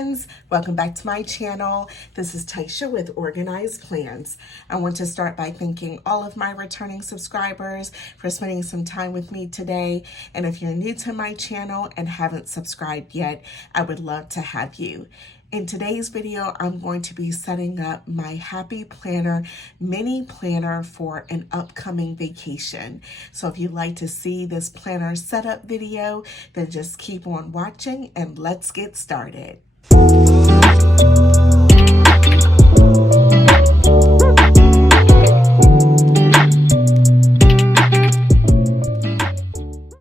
friends, welcome back to my channel. This is Taisha with Organized Plans. I want to start by thanking all of my returning subscribers for spending some time with me today. And if you're new to my channel and haven't subscribed yet, I would love to have you. In today's video, I'm going to be setting up my Happy Planner mini planner for an upcoming vacation. So if you'd like to see this planner setup video, then just keep on watching and let's get started.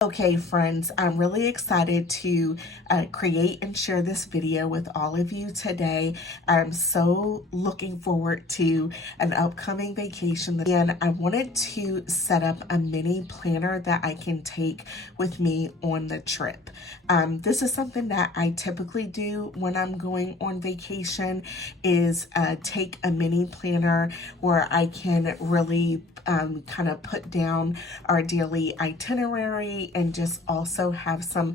Okay, friends, I'm really excited to create and share this video with all of you today. I'm so looking forward to an upcoming vacation, and I wanted to set up a mini planner that I can take with me on the trip. This is something that I typically do when I'm going on vacation, is take a mini planner where I can really kind of put down our daily itinerary and just also have some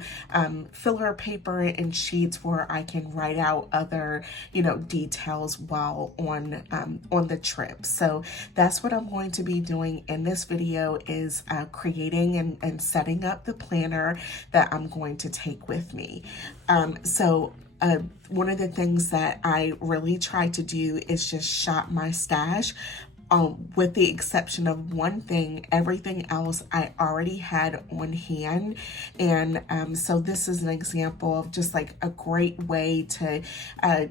filler paper and sheets where I can write out other, details while on the trip. So that's what I'm going to be doing in this video, is creating and setting up the planner that I'm going to take with me. One of the things that I really try to do is just shop my stash. With the exception of one thing, everything else I already had on hand. And so this is an example of just like a great way to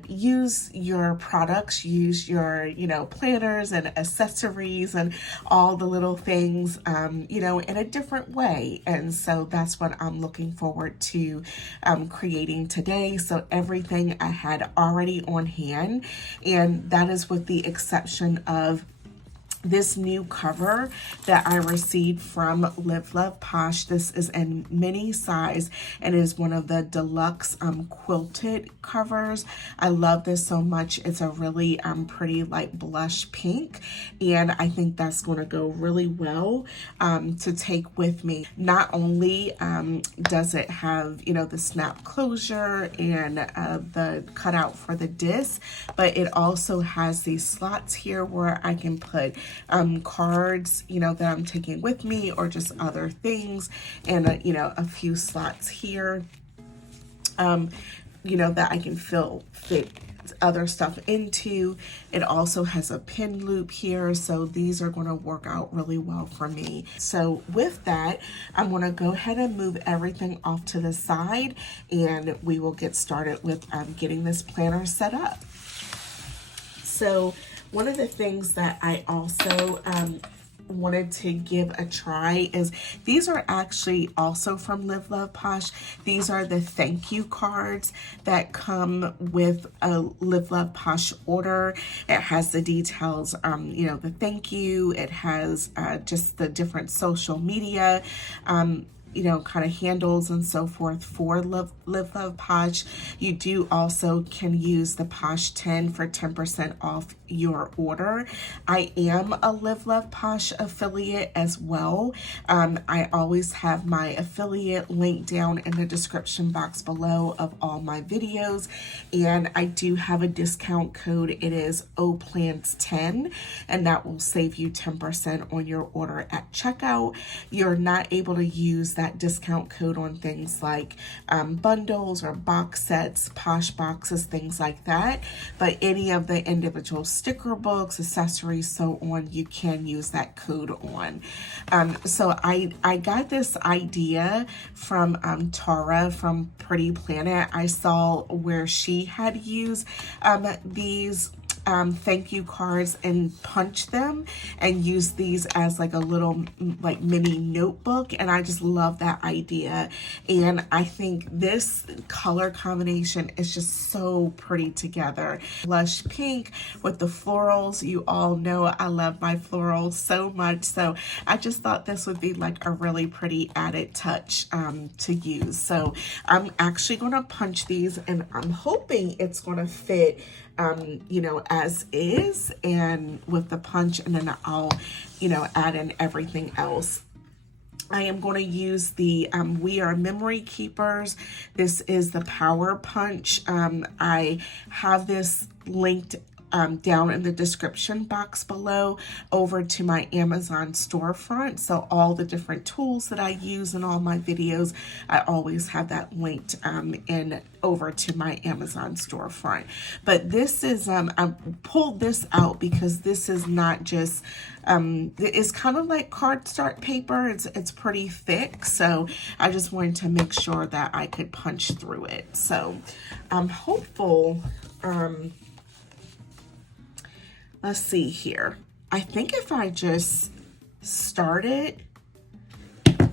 use your products, use your, planners and accessories and all the little things, in a different way. And so that's what I'm looking forward to creating today. So everything I had already on hand, and that is with the exception of this new cover that I received from Live Love Posh. This is in mini size and is one of the deluxe quilted covers. I love this so much. It's a really pretty light blush pink, and I think that's going to go really well to take with me. Not only does it have, the snap closure and the cutout for the disc, but it also has these slots here where I can put cards, that I'm taking with me, or just other things, and a few slots here, that I can fit other stuff into. It also has a pin loop here, so these are going to work out really well for me. So with that, I'm going to go ahead and move everything off to the side, and we will get started with getting this planner set up. So one of the things that I also wanted to give a try is, these are actually also from Live Love Posh. These are the thank you cards that come with a Live Love Posh order. It has the details, the thank you. It has just the different social media kind of handles and so forth for Live Love Posh. You do also can use the Posh 10 for 10% off your order. I am a Live Love Posh affiliate as well. I always have my affiliate link down in the description box below of all my videos, and I do have a discount code. It is OPLANS10, and that will save you 10% on your order at checkout. You're not able to use that discount code on things like bundles or box sets, Posh boxes, things like that, but any of the individual sticker books, accessories, so on, you can use that code on. So I got this idea from Tara from Pretty Planet. I saw where she had used these thank you cards and punch them and use these as like a little mini notebook, and I just love that idea. And I think this color combination is just so pretty together. Blush pink with the florals. You all know I love my florals so much, so I just thought this would be like a really pretty added touch to use. So I'm actually going to punch these, and I'm hoping it's going to fit as is, and with the punch, and then I'll, add in everything else I am going to use the We Are Memory Keepers. This is the Power Punch. I have this linked down in the description box below over to my Amazon storefront. So all the different tools that I use in all my videos, I always have that linked in over to my Amazon storefront. But this is, I pulled this out because this is not just, it's kind of like cardstock paper. It's pretty thick. So I just wanted to make sure that I could punch through it. So I'm hopeful, let's see here. I think if I just start it,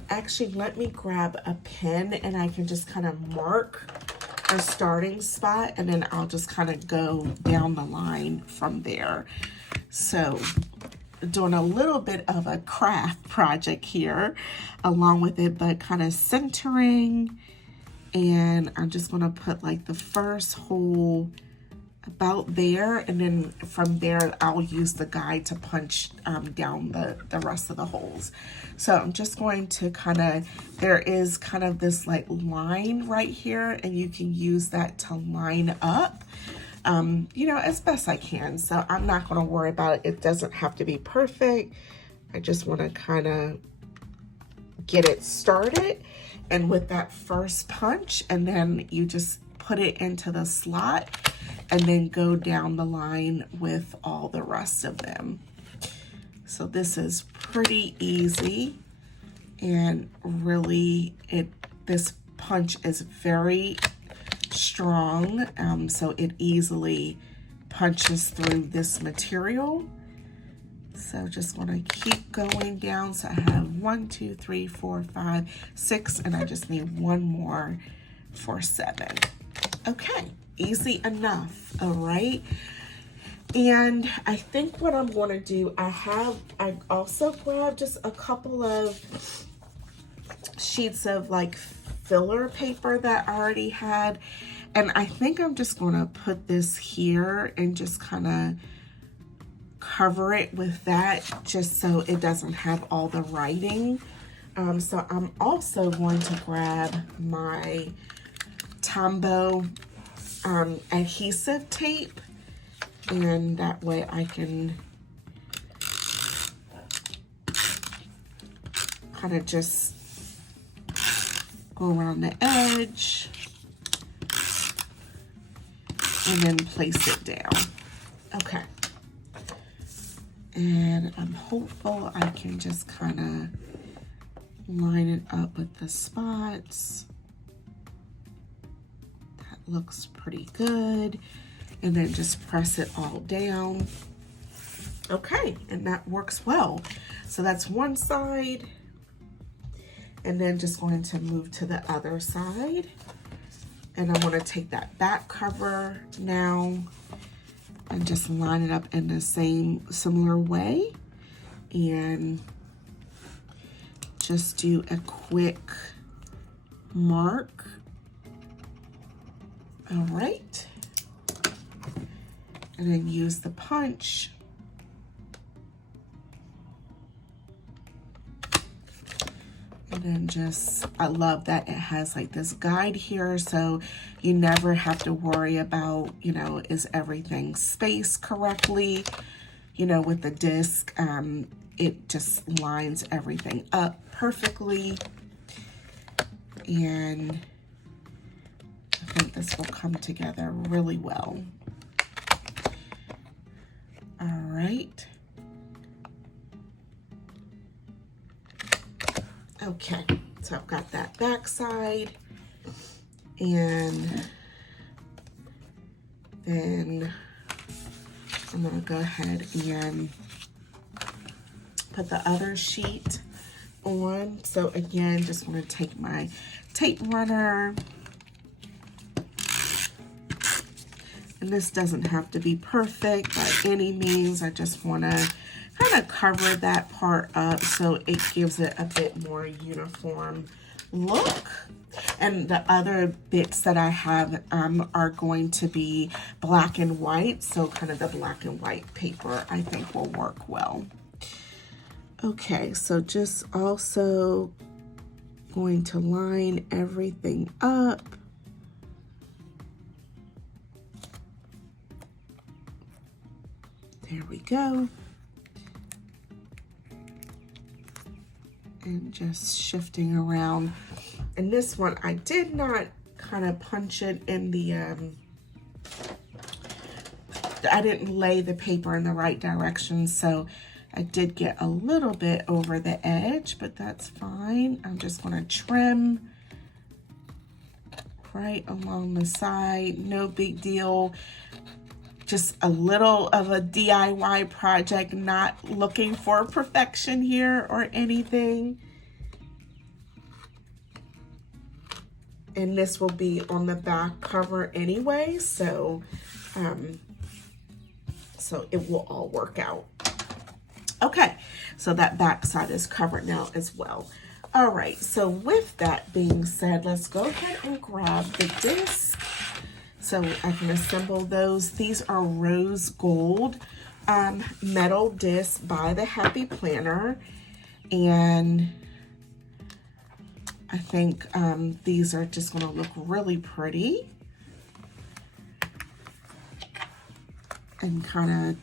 actually let me grab a pen and I can just kind of mark a starting spot and then I'll just kind of go down the line from there. So doing a little bit of a craft project here along with it, but kind of centering. And I'm just going to put like the first hole about there, and then from there I'll use the guide to punch down the rest of the holes. So I'm just going to kind of, there is kind of this like line right here, and you can use that to line up, you know, as best I can. So I'm not going to worry about it. It doesn't have to be perfect. I just want to kind of get it started. And with that first punch, and then you just put it into the slot and then go down the line with all the rest of them. So this is pretty easy, and really this punch is very strong, so it easily punches through this material. So just want to keep going down. So I have 1, 2, 3, 4, 5, 6, and I just need one more for 7. Okay, easy enough. All right. And I think what I'm going to do, I also grabbed just a couple of sheets of like filler paper that I already had. And I think I'm just going to put this here and just kind of cover it with that, just so it doesn't have all the writing. So I'm also going to grab my Tombow adhesive tape, and that way I can kind of just go around the edge and then place it down. Okay. And I'm hopeful I can just kind of line it up with the spots. That looks pretty good. And then just press it all down. Okay, and that works well. So that's one side. And then just going to move to the other side. And I want to take that back cover now and just line it up in the same similar way, and just do a quick mark. All right, and then use the punch. And then just, I love that it has like this guide here, so you never have to worry about, you know, is everything spaced correctly? You know, with the disc, it just lines everything up perfectly. And I think this will come together really well. All right. Okay, so I've got that back side, and then I'm gonna go ahead and put the other sheet on. So again, just wanna take my tape runner, and this doesn't have to be perfect by any means. I just wanna kind of cover that part up so it gives it a bit more uniform look. And the other bits that I have are going to be black and white, so kind of the black and white paper I think will work well. Okay, so just also going to line everything up. There we go. And just shifting around. And this one, I did not kind of punch it in the, I didn't lay the paper in the right direction, so I did get a little bit over the edge, but that's fine. I'm just gonna trim right along the side, no big deal. Just a little of a DIY project, not looking for perfection here or anything. And this will be on the back cover anyway, so it will all work out. Okay, so that back side is covered now as well. All right, so with that being said, let's go ahead and grab the disc so I can assemble those. These are rose gold metal discs by the Happy Planner, and I think these are just gonna look really pretty and kind of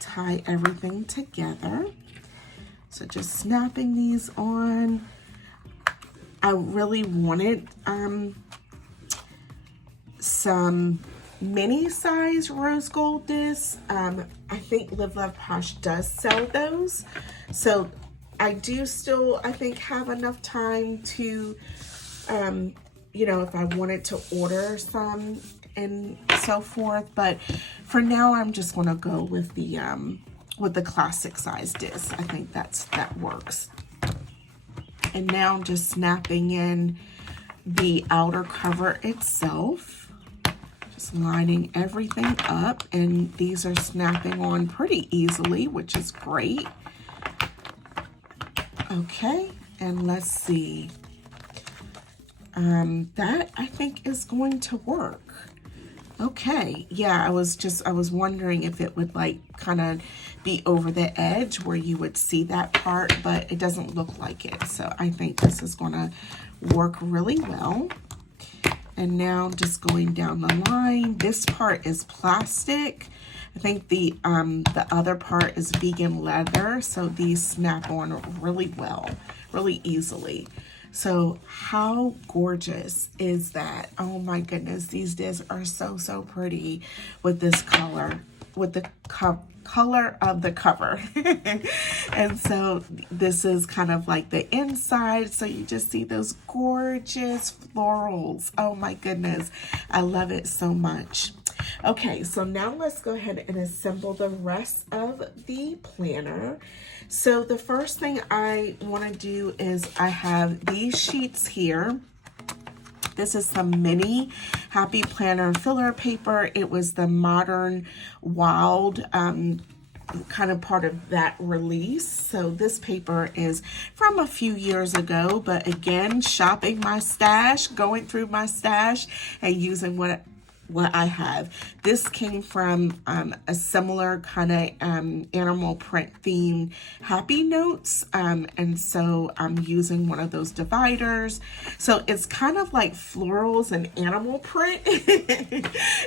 tie everything together. So just snapping these on. I really wanted some mini size rose gold discs. I think Live Love Posh does sell those. So I do still, I think, have enough time to, you know, if I wanted to order some and so forth. But for now, I'm just gonna go with the classic size disc. I think that works. And now I'm just snapping in the outer cover itself, just lining everything up, and these are snapping on pretty easily, which is great. Okay, and let's see. That I think is going to work. Okay, yeah, I was wondering if it would like kind of be over the edge where you would see that part, but it doesn't look like it. So I think this is gonna work really well. And now just going down the line, this part is plastic. I think the other part is vegan leather, so these snap on really well, really easily. So how gorgeous is that? Oh my goodness, these discs are so pretty with this color, with the color of the cover. And so this is kind of like the inside, so you just see those gorgeous florals. Oh my goodness, I love it so much. Okay, so now let's go ahead and assemble the rest of the planner. So the first thing I want to do is I have these sheets here. This is some mini Happy Planner filler paper. It was the Modern Wild kind of part of that release. So this paper is from a few years ago, but again, shopping my stash, going through my stash and using what I have. This came from a similar kind of animal print themed Happy Notes, and so I'm using one of those dividers. So it's kind of like florals and animal print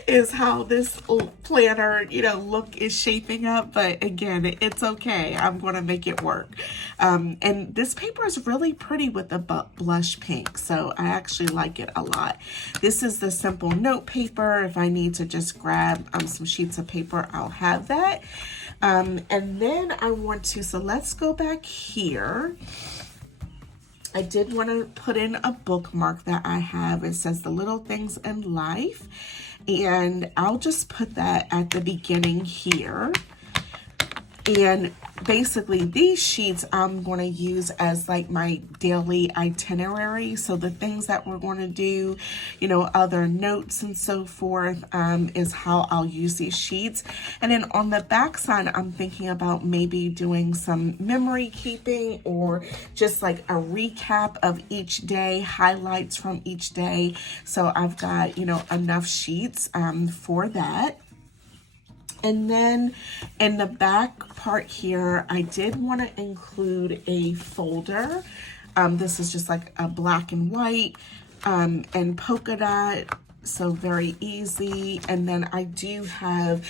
is how this planner, you know, look is shaping up. But again, it's okay. I'm going to make it work. And this paper is really pretty with the blush pink, so I actually like it a lot. This is the simple note paper. If I need to just grab some sheets of paper, I'll have that. And then I want to, so let's go back here. I did want to put in a bookmark that I have. It says The Little Things in Life. And I'll just put that at the beginning here. And basically these sheets I'm going to use as like my daily itinerary. So the things that we're going to do, you know, other notes and so forth, is how I'll use these sheets. And then on the back side, I'm thinking about maybe doing some memory keeping or just like a recap of each day, highlights from each day. So I've got, you know, enough sheets for that. And then in the back part here, I did want to include a folder This is just like a black and white and polka dot. So very easy. And then I do have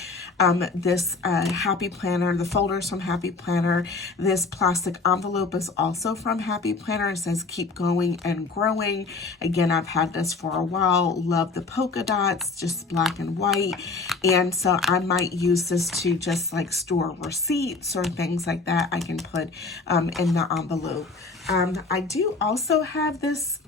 this Happy Planner, the folders from Happy Planner. This plastic envelope is also from Happy Planner. It says keep going and growing. Again, I've had this for a while. Love the polka dots, just black and white. And so I might use this to just like store receipts or things like that I can put in the envelope. I do also have this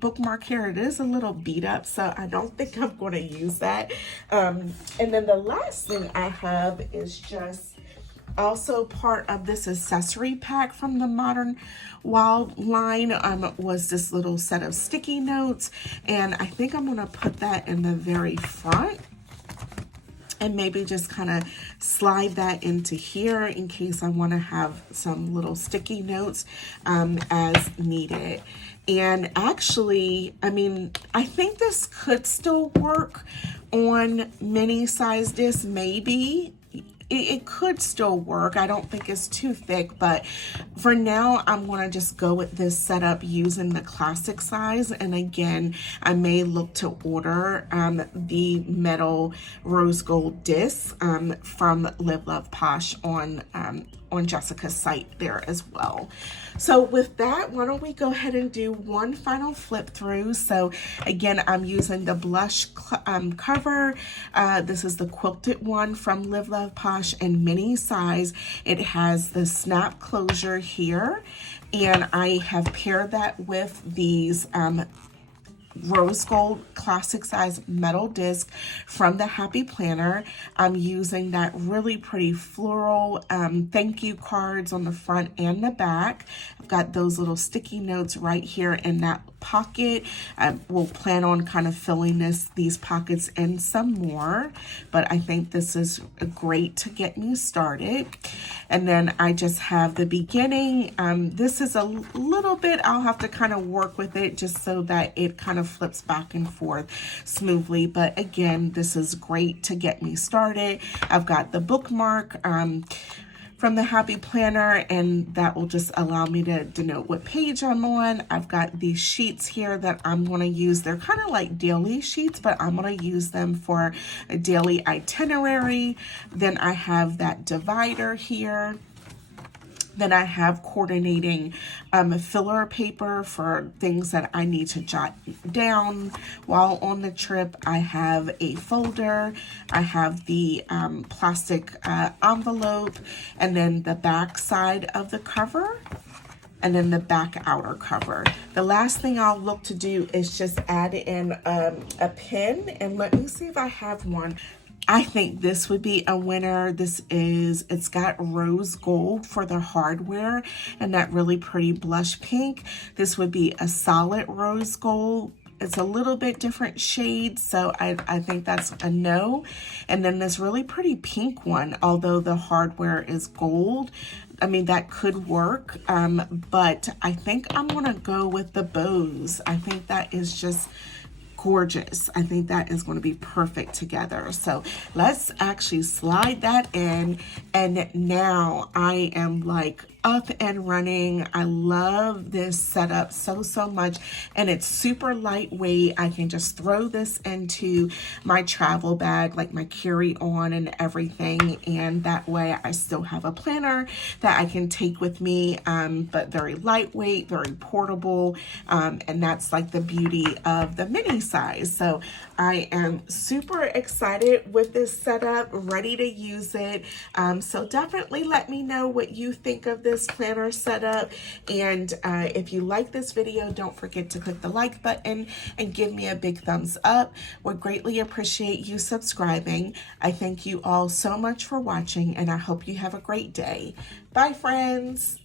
bookmark here. It is a little beat up, so I don't think I'm going to use that. And then the last thing I have is just also part of this accessory pack from the Modern Wild line was this little set of sticky notes, and I think I'm going to put that in the very front and maybe just kind of slide that into here in case I want to have some little sticky notes as needed. And actually, I mean, I think this could still work on mini size discs, maybe. It could still work. I don't think it's too thick, but for now, I'm going to just go with this setup using the classic size. And again, I may look to order the metal rose gold disc from Live Love Posh on Jessica's site there as well. So with that, why don't we go ahead and do one final flip through. So again, I'm using the blush cover. This is the quilted one from Live Love Posh in mini size. It has the snap closure here, and I have paired that with these rose gold classic size metal disc from the Happy Planner. I'm using that really pretty floral thank you cards on the front and the back. I've got those little sticky notes right here in that pocket. I will plan on kind of filling these pockets in some more, but I think this is great to get me started. And then I just have the beginning. This is a little bit, I'll have to kind of work with it just so that it kind of flips back and forth smoothly. But again, this is great to get me started. I've got the bookmark from the Happy Planner, and that will just allow me to denote what page I'm on. I've got these sheets here that I'm going to use. They're kind of like daily sheets, but I'm going to use them for a daily itinerary. Then I have that divider here. Then I have coordinating filler paper for things that I need to jot down while on the trip. I have a folder. I have the plastic envelope, and then the back side of the cover, and then the back outer cover. The last thing I'll look to do is just add in a pin, and let me see if I have one. I think this would be a winner. It's got rose gold for the hardware and that really pretty blush pink. This would be a solid rose gold. It's a little bit different shade, so I think that's a no. And then this really pretty pink one, although the hardware is gold. I mean, that could work, but I think I'm gonna go with the bows. I think that is just gorgeous. I think that is going to be perfect together. So let's actually slide that in, and now I am like up and running. I love this setup so much, and it's super lightweight. I can just throw this into my travel bag, like my carry-on and everything, and that way I still have a planner that I can take with me, but very lightweight, very portable, and that's like the beauty of the mini size. So I am super excited with this setup, ready to use it. So definitely let me know what you think of this planner setup, and if you like this video, don't forget to click the like button and give me a big thumbs up. Would greatly appreciate you subscribing. I thank you all so much for watching, and I hope you have a great day. Bye, friends.